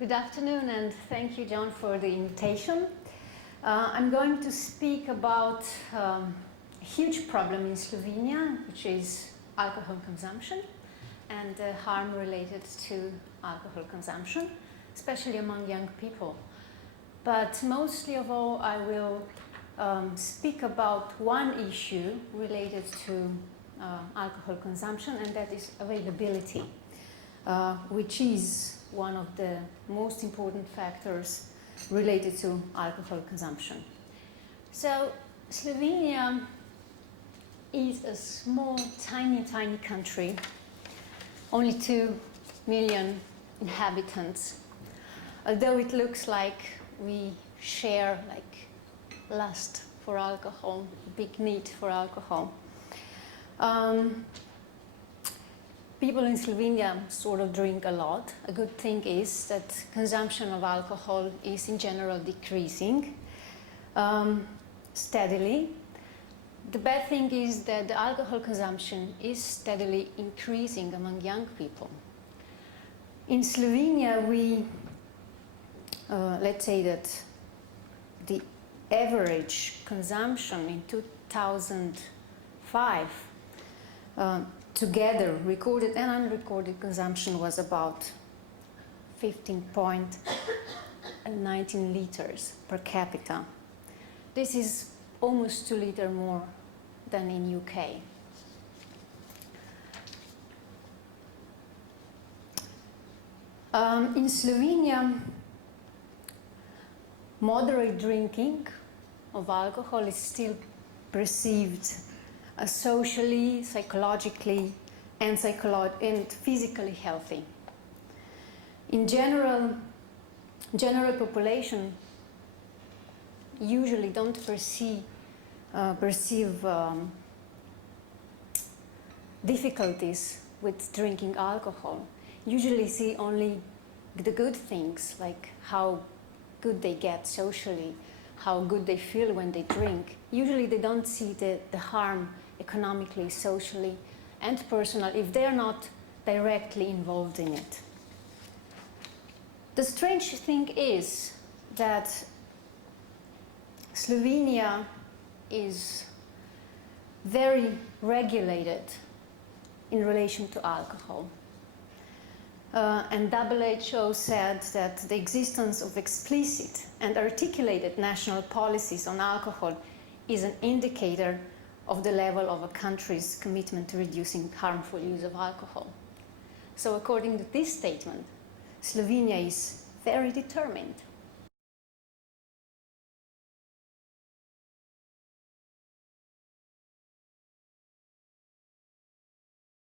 Good afternoon, and thank you, John, for the invitation. I'm going to speak about a huge problem in Slovenia, which is alcohol consumption and harm related to alcohol consumption, especially among young people. But mostly of all, I will speak about one issue related to alcohol consumption, and that is availability, which is one of the most important factors related to alcohol consumption. So Slovenia is a small, tiny country, only 2 million inhabitants, although it looks like we share lust for alcohol, big need for alcohol. People in Slovenia sort of drink a lot. A good thing is that consumption of alcohol is in general decreasing steadily. The bad thing is that the alcohol consumption is steadily increasing among young people. In Slovenia, let's say that the average consumption in 2005 together, recorded and unrecorded consumption was about 15.19 liters per capita. This is almost 2 liters more than in UK. In Slovenia, moderate drinking of alcohol is still perceived as socially, psychologically, and physically healthy. In general population usually don't perceive difficulties with drinking alcohol. Usually see only the good things, like how good they get socially, how good they feel when they drink. Usually they don't see the harm economically, socially, and personal if they're not directly involved in it. The strange thing is that Slovenia is very regulated in relation to alcohol. And WHO said that the existence of explicit and articulated national policies on alcohol is an indicator of the level of a country's commitment to reducing harmful use of alcohol. So according to this statement, Slovenia is very determined